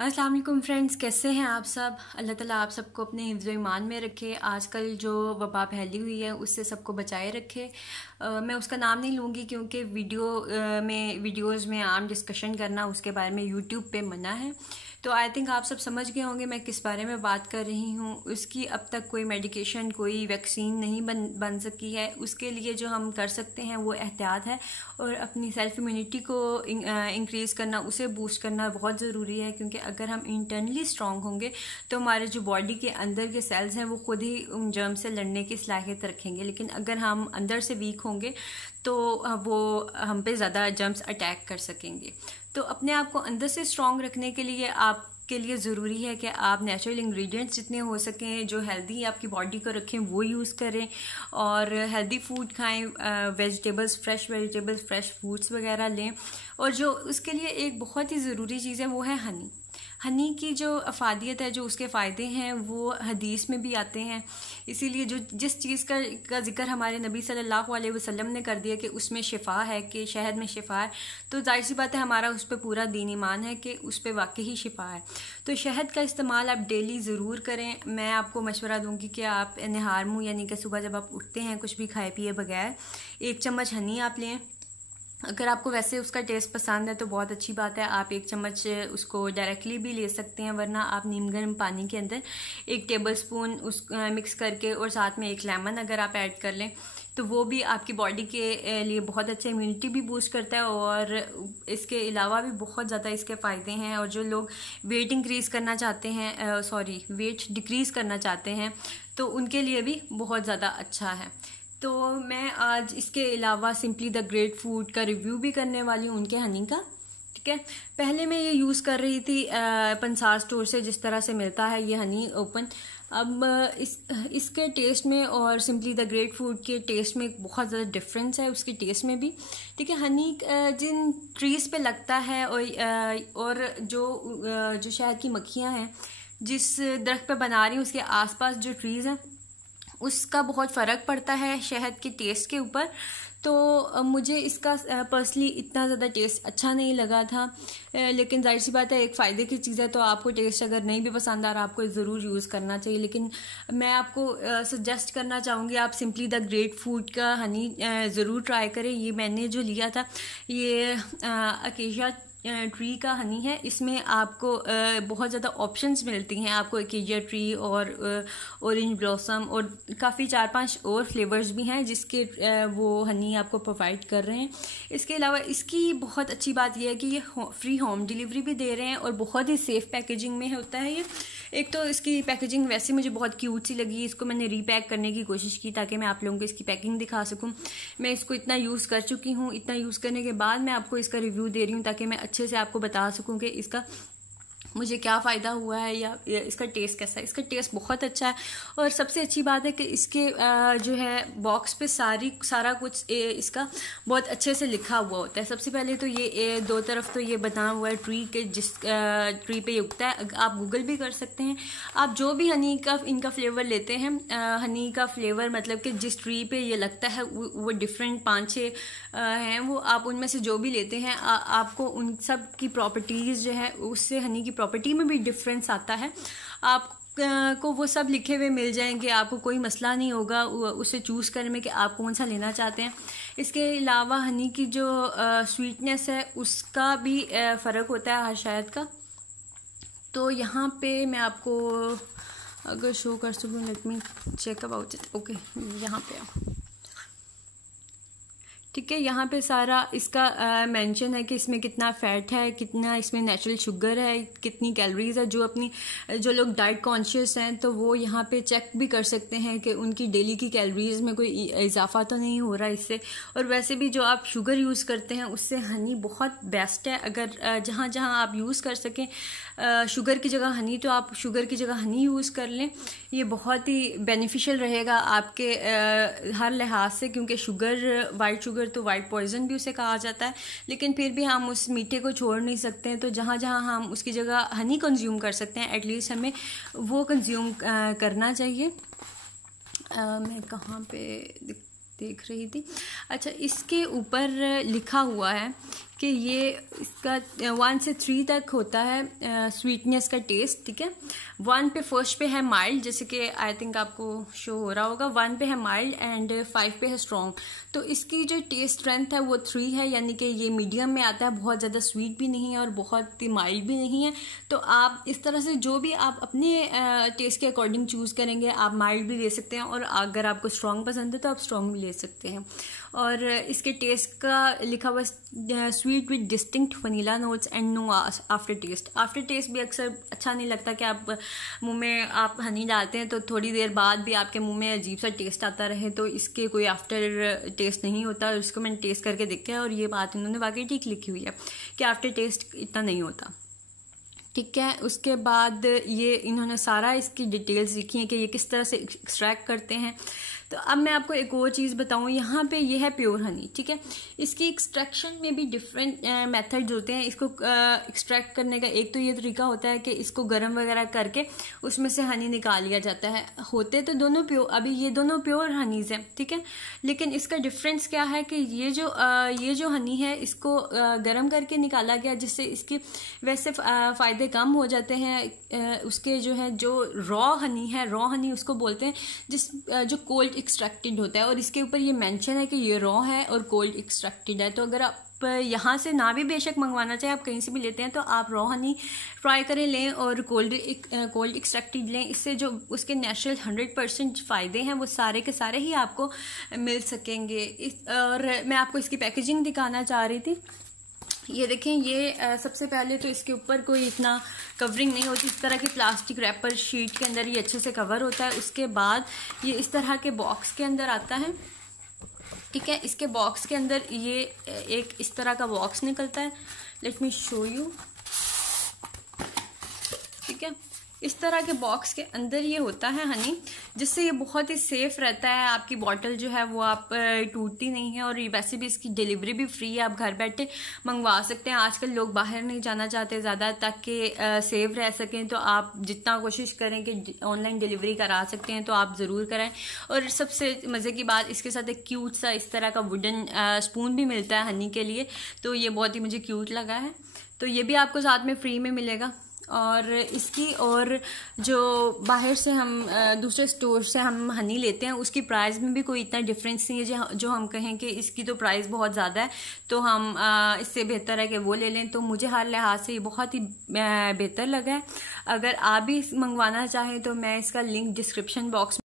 अस्सलाम वालेकुम फ्रेंड्स, कैसे हैं आप सब। अल्लाह ताला आप सबको अपने हिफ्ज़ ईमान में रखे। आजकल जो वबा फैली हुई है उससे सबको बचाए रखे। मैं उसका नाम नहीं लूँगी क्योंकि वीडियोज़ में आम डिस्कशन करना उसके बारे में यूट्यूब पे मना है। तो आई थिंक आप सब समझ गए होंगे मैं किस बारे में बात कर रही हूँ। उसकी अब तक कोई मेडिकेशन, कोई वैक्सीन नहीं बन सकी है। उसके लिए जो हम कर सकते हैं वो एहतियात है और अपनी सेल्फ इम्यूनिटी को इंक्रीज़ करना, उसे बूस्ट करना बहुत ज़रूरी है। क्योंकि अगर हम इंटरनली स्ट्रॉन्ग होंगे तो हमारे जो बॉडी के अंदर के सेल्स हैं वो खुद ही उन जर्म से लड़ने की सलाहियत रखेंगे। लेकिन अगर हम अंदर से वीक होंगे तो वो हम पे ज़्यादा जर्म्स अटैक कर सकेंगे। तो अपने आप को अंदर से स्ट्रॉन्ग रखने के लिए आपके लिए ज़रूरी है कि आप नेचुरल इंग्रेडिएंट्स जितने हो सकें, जो हेल्दी आपकी बॉडी को रखें, वो यूज़ करें और हेल्दी फूड खाएं, vegetables, fresh vegetables, fresh fruits वगैरह लें। और जो उसके लिए एक बहुत ही ज़रूरी चीज़ है वो है हनी। हनी की जो अफादियत है, जो उसके फ़ायदे हैं वो हदीस में भी आते हैं। इसीलिए जिस चीज़ का जिक्र हमारे नबी सल्लल्लाहु अलैहि वसल्लम ने कर दिया कि उसमें शिफा है, कि शहद में शिफा है, तो जाहिर सी बात है हमारा उस पर पूरा दीन ईमान है कि उस पर वाकई ही शिफा है। तो शहद का इस्तेमाल आप डेली ज़रूर करें। मैं आपको मशवरा दूंगी कि आप नहार मुँह यानी कि सुबह जब आप उठते हैं कुछ भी खाए पिए बगैर 1 चम्मच हनी आप लें। अगर आपको वैसे उसका टेस्ट पसंद है तो बहुत अच्छी बात है, आप 1 चम्मच उसको डायरेक्टली भी ले सकते हैं, वरना आप नीम गर्म पानी के अंदर 1 टेबलस्पून उस मिक्स करके और साथ में 1 लेमन अगर आप ऐड कर लें तो वो भी आपकी बॉडी के लिए बहुत अच्छा इम्यूनिटी भी बूस्ट करता है। और इसके अलावा भी बहुत ज़्यादा इसके फ़ायदे हैं। और जो लोग वेट इंक्रीज़ करना चाहते हैं, वेट डिक्रीज़ करना चाहते हैं, तो उनके लिए भी बहुत ज़्यादा अच्छा है। तो मैं आज इसके अलावा सिंपली द ग्रेट फूड का रिव्यू भी करने वाली हूँ, उनके हनी का। ठीक है, पहले मैं ये यूज़ कर रही थी पंसार स्टोर से, जिस तरह से मिलता है ये हनी ओपन। अब इसके टेस्ट में और सिंपली द ग्रेट फूड के टेस्ट में बहुत ज़्यादा डिफरेंस है, उसके टेस्ट में भी। ठीक है, हनी जिन ट्रीज़ पे लगता है और जो शहद की मक्खियाँ हैं जिस दरख्त पे बना रही हैं उसके आसपास जो ट्रीज़ हैं उसका बहुत फ़र्क पड़ता है शहद के टेस्ट के ऊपर। तो मुझे इसका पर्सनली इतना ज़्यादा टेस्ट अच्छा नहीं लगा था। लेकिन जाहिर सी बात है एक फ़ायदे की चीज़ है, तो आपको टेस्ट अगर नहीं भी पसंद आ रहा आपको ज़रूर यूज़ करना चाहिए। लेकिन मैं आपको सजेस्ट करना चाहूँगी आप सिंपली द ग्रेट फूड का हनी ज़रूर ट्राई करें। ये मैंने जो लिया था ये अकेशिया ट्री का हनी है। इसमें आपको बहुत ज़्यादा ऑप्शंस मिलती हैं। आपको एकेजिया ट्री और ऑरेंज ब्लॉसम और काफ़ी 4-5 और फ्लेवर्स भी हैं जिसके वो हनी आपको प्रोवाइड कर रहे हैं। इसके अलावा इसकी बहुत अच्छी बात यह है कि ये फ्री होम डिलीवरी भी दे रहे हैं और बहुत ही सेफ़ पैकेजिंग में होता है ये। एक तो इसकी पैकेजिंग वैसे मुझे बहुत क्यूट सी लगी, इसको मैंने रीपैक करने की कोशिश की ताकि मैं आप लोगों को इसकी पैकिंग दिखा सकूं। मैं इसको इतना यूज़ कर चुकी हूँ, इतना यूज़ करने के बाद मैं आपको इसका रिव्यू दे रही हूँ ताकि मैं अच्छे से आपको बता सकूं कि इसका मुझे क्या फ़ायदा हुआ है या इसका टेस्ट कैसा है। इसका टेस्ट बहुत अच्छा है और सबसे अच्छी बात है कि इसके जो है बॉक्स पे सारा कुछ इसका बहुत अच्छे से लिखा हुआ होता है। सबसे पहले तो ये 2 तरफ तो ये बना हुआ है ट्री के, जिस ट्री पे ये उगता है। आप गूगल भी कर सकते हैं। आप जो भी हनी का इनका फ्लेवर लेते हैं, हनी का फ्लेवर मतलब कि जिस ट्री पे ये लगता है वो डिफरेंट 5-6 हैं, वो आप उनमें से जो भी लेते हैं आपको उन सब की प्रॉपर्टीज़ जो है उससे हनी की प्रॉपर्टी में भी डिफरेंस आता है। आपको वो सब लिखे हुए मिल जाएंगे, आपको कोई मसला नहीं होगा उसे चूज़ करने में कि आप कौन सा लेना चाहते हैं। इसके अलावा हनी की जो स्वीटनेस है उसका भी फ़र्क होता है हर शहद का। तो यहाँ पे मैं आपको अगर शो कर सकूँ, let me check about it. Okay, यहाँ पे ठीक है, यहाँ पे सारा इसका मेंशन है कि इसमें कितना फ़ैट है, कितना इसमें नेचुरल शुगर है, कितनी कैलोरीज है। जो लोग डाइट कॉन्शियस हैं तो वो यहाँ पे चेक भी कर सकते हैं कि उनकी डेली की कैलोरीज में कोई इजाफा तो नहीं हो रहा इससे। और वैसे भी जो आप शुगर यूज़ करते हैं उससे हनी बहुत बेस्ट है। अगर जहाँ जहाँ आप यूज़ कर सकें शुगर की जगह हनी, तो आप शुगर की जगह हनी यूज़ कर लें। ये बहुत ही बेनिफिशियल रहेगा आपके हर लिहाज से, क्योंकि वाइट शुगर तो वाइट पॉइजन भी उसे कहा जाता है। लेकिन फिर भी हम उस मीठे को छोड़ नहीं सकते हैं, तो जहाँ जहाँ हम उसकी जगह हनी कंज्यूम कर सकते हैं एटलीस्ट हमें वो कंज्यूम करना चाहिए। मैं कहाँ पे देख रही थी, अच्छा इसके ऊपर लिखा हुआ है कि ये इसका 1 से 3 तक होता है स्वीटनेस का टेस्ट, ठीक है। 1 पे फर्स्ट पे है माइल्ड, जैसे कि आई थिंक आपको शो हो रहा होगा, 1 पे है माइल्ड एंड 5 पे है स्ट्रॉन्ग। तो इसकी जो टेस्ट स्ट्रेंथ है वो 3 है, यानी कि ये मीडियम में आता है, बहुत ज़्यादा स्वीट भी नहीं है और बहुत ही माइल्ड भी नहीं है। तो आप इस तरह से जो भी आप अपने टेस्ट के अकॉर्डिंग चूज़ करेंगे, आप माइल्ड भी ले सकते हैं और अगर आपको स्ट्रॉन्ग पसंद है तो आप स्ट्रॉन्ग भी ले सकते हैं। और इसके टेस्ट का लिखा हुआ sweet with distinct vanilla notes and no aftertaste. Aftertaste भी अक्सर अच्छा नहीं लगता कि आप मुंह में आप हनी डालते हैं तो थोड़ी देर बाद भी आपके मुंह में अजीब सा टेस्ट आता रहे, तो इसके कोई आफ्टर टेस्ट नहीं होता। इसको मैंने टेस्ट करके देखा है और ये बात इन्होंने वाकई ठीक लिखी हुई है कि आफ्टर टेस्ट इतना नहीं होता, ठीक है। उसके बाद ये इन्होंने सारा इसकी डिटेल्स लिखी हैं कि ये किस तरह से एक्सट्रैक्ट करते हैं। तो अब मैं आपको एक और चीज़ बताऊं, यहाँ पे ये है प्योर हनी, ठीक है। इसकी एक्सट्रैक्शन में भी डिफरेंट मेथड्स होते हैं। इसको एक्सट्रैक्ट करने का एक तो ये तरीका होता है कि इसको गर्म वगैरह करके उसमें से हनी निकाल लिया जाता है। होते तो दोनों प्योर, अभी ये दोनों प्योर हनीज़ हैं, ठीक है। लेकिन इसका डिफरेंस क्या है कि ये जो हनी है इसको गर्म करके निकाला गया, जिससे इसके वैसे फ़ायदे कम हो जाते हैं। उसके जो है जो रॉ हनी है, रॉ हनी उसको बोलते हैं जो कोल्ड एक्सट्रैक्टेड होता है, और इसके ऊपर ये मेंशन है कि ये रॉ है और कोल्ड एक्सट्रैक्टेड है। तो अगर आप यहाँ से ना भी बेशक मंगवाना चाहे, आप कहीं से भी लेते हैं तो आप रॉ हनी ट्राई करें, लें और कोल्ड एक्सट्रैक्टेड लें। इससे जो उसके नेचुरल 100% फ़ायदे हैं वो सारे के सारे ही आपको मिल सकेंगे। और मैं आपको इसकी पैकेजिंग दिखाना चाह रही थी। ये देखें, ये सबसे पहले तो इसके ऊपर कोई इतना कवरिंग नहीं होती, इस तरह की प्लास्टिक रैपर शीट के अंदर ये अच्छे से कवर होता है। उसके बाद ये इस तरह के बॉक्स के अंदर आता है, ठीक है। इसके बॉक्स के अंदर ये एक इस तरह का बॉक्स निकलता है, लेट मी शो यू, ठीक है। इस तरह के बॉक्स के अंदर ये होता है हनी, जिससे ये बहुत ही सेफ रहता है। आपकी बॉटल जो है वो आप टूटती नहीं है, और ये वैसे भी इसकी डिलीवरी भी फ्री है, आप घर बैठे मंगवा सकते हैं। आजकल लोग बाहर नहीं जाना चाहते ज़्यादा, ताकि सेफ रह सकें, तो आप जितना कोशिश करें कि ऑनलाइन डिलीवरी करा सकते हैं तो आप ज़रूर कराएं। और सबसे मज़े की बात, इसके साथ एक क्यूट सा इस तरह का वुडन स्पून भी मिलता है हनी के लिए, तो ये बहुत ही मुझे क्यूट लगा है। तो ये भी आपको साथ में फ्री में मिलेगा। और इसकी और जो बाहर से हम दूसरे स्टोर से हम हनी लेते हैं उसकी प्राइस में भी कोई इतना डिफरेंस नहीं है जो हम कहें कि इसकी तो प्राइस बहुत ज़्यादा है तो हम इससे बेहतर है कि वो ले लें। तो मुझे हर लिहाज से ये बहुत ही बेहतर लगा है। अगर आप भी मंगवाना चाहें तो मैं इसका लिंक डिस्क्रिप्शन बॉक्स